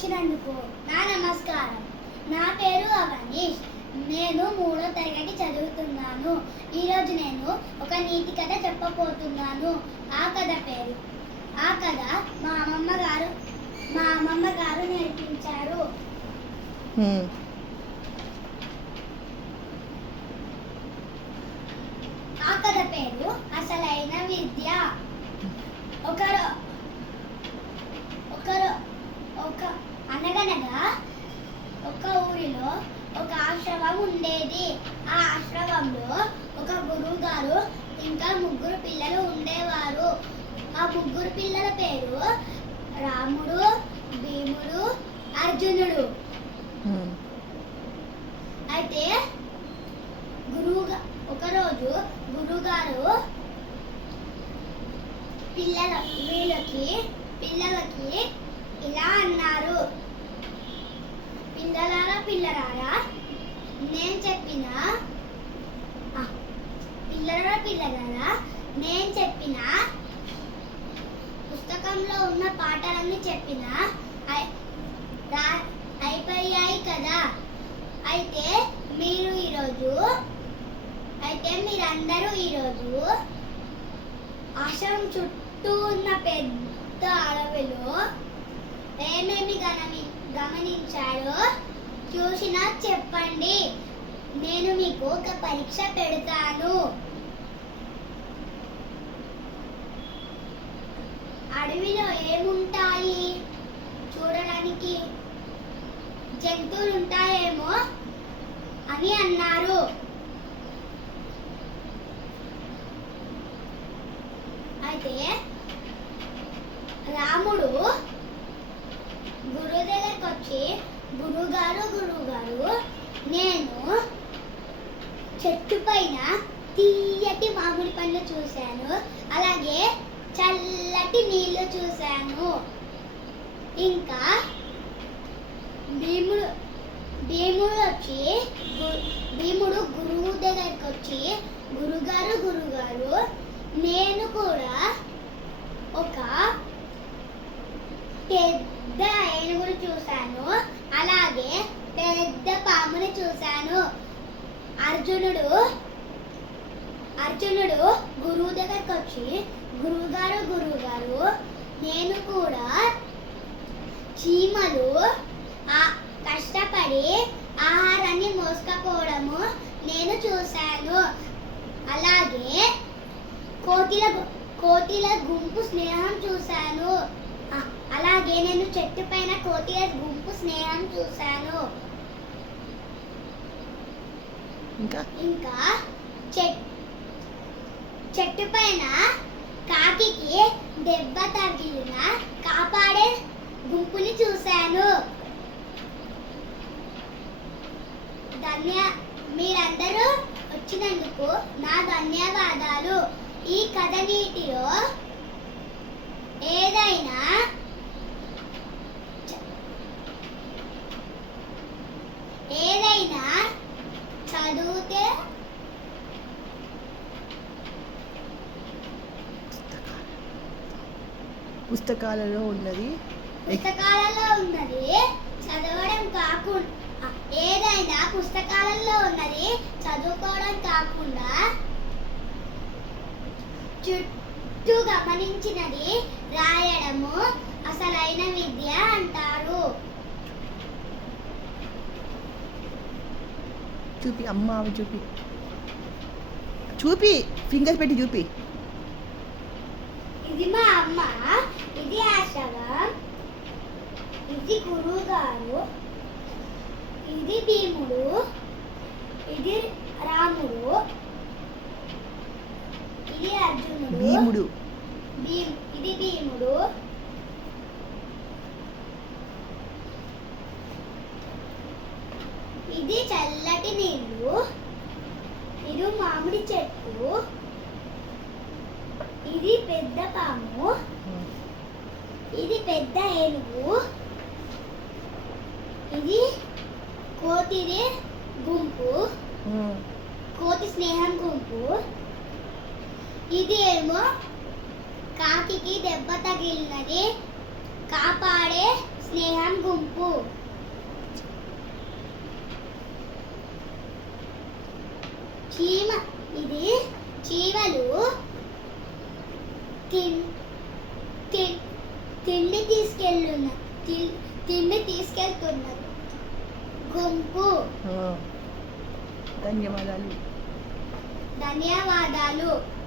వచ్చినందుకు నా నమస్కారం. నా పేరు అవనీష్. నేను 3వ తరగతి చదువుతున్నాను. ఈరోజు నేను ఒక నీతి కథ చెప్పబోతున్నాను. ఆ కథ మా అమ్మమ్మ గారు నేర్పించారు. ఆ కథ పేరు అసలైన విద్య. అనగనగా ఒక ఊరిలో ఒక ఆశ్రమం ఉండేది. ఆ ఆశ్రమంలో ఒక గురువు గారు ఇంకా 3 పిల్లలు ఉండేవారు. ఆ 3 పిల్లల పేరు రాముడు, భీముడు, అర్జునుడు. అయితే ఒకరోజు గురువుగారు పిల్లలకి ఇలా అన్నారు, పిల్లలారా నేను చెప్పిన పుస్తకంలో ఉన్న పాఠాలన్నీ అయిపోయాయి కదా. అయితే మీరందరూ ఈరోజు ఆశ్రమం చుట్టూ ఉన్న పెద్ద అడవిలో ఏమేమి గమనించారో చూసినా చెప్పండి. నేను మీకు ఒక పరీక్ష పెడతాను. అడవిలో ఏముంటాయి? చూడడానికి జంతువులు ఉంటాయేమో అని అన్నారు. అయితే రాముడు గురువు దగ్గరికి వచ్చి, గురువుగారు నేను చెట్టు పైన తీయటి మామిడి పండ్లు చూశాను, అలాగే చల్లటి నీళ్లు చూశాను. ఇంకా భీముడు గురువు దగ్గరికి వచ్చి, గురుగారు నేను కూడా ఒక పెద్ద ఏనుగును చూశాను, అలాగే పెద్ద పాముని చూశాను. అర్జునుడు గురువు దగ్గరికి వచ్చి, గురువుగారు నేను కూడా చీమలు కష్టపడి ఆహారాన్ని మోసుకపోవడము నేను చూశాను, అలాగే కోతిల గుంపు స్నేహం చూశాను, అలాగే నేను చెట్టు పైన కోతిల గుంపు స్నేహం చూశాను. ఇంకా చెట్టు పైన కాకికి దెబ్బ తగిలిన కాపాడే గుంపుని చూశాను. మీరందరూ వచ్చినందుకు నా ధన్యవాదాలు. ఈ కథ నీటిలో ఏదైనా చదివితే పుస్తకాలలో ఉన్నది చదవడం కాకుండా, ఏదైనా పుస్తకాలలో ఉన్నది చదువుకోవడం కాకుండా చుట్టూ గమనించినది రాయడము అసలైన విద్య అంటారు. చూపి అమ్మ, అవి చూపి ఫింగర్స్ పెట్టి చూపి. ఇది మా అమ్మ, ఇది ఆశ్రమం, ఇది గురువు గారు, ఇది భీముడు, ఇది రాముడు, ఇది అర్జునుడు, ఇది భీముడు, ఇది చల్లటి నీళ్ళు, ఇది మామిడి చెట్టు, ఇది పెద్ద పాము, ఇది పెద్ద ఏనుగు, ఇది కోతి స్నేహం గుంపు, ఇది ఏమో కాకికి దెబ్బ తగిలినది కాపాడే స్నేహం గుంపు. ఇది చీమలు తిండి తీసుకెళ్తున్నారు. గుంపు. ధన్యవాదాలు. ధన్యవాదాలు.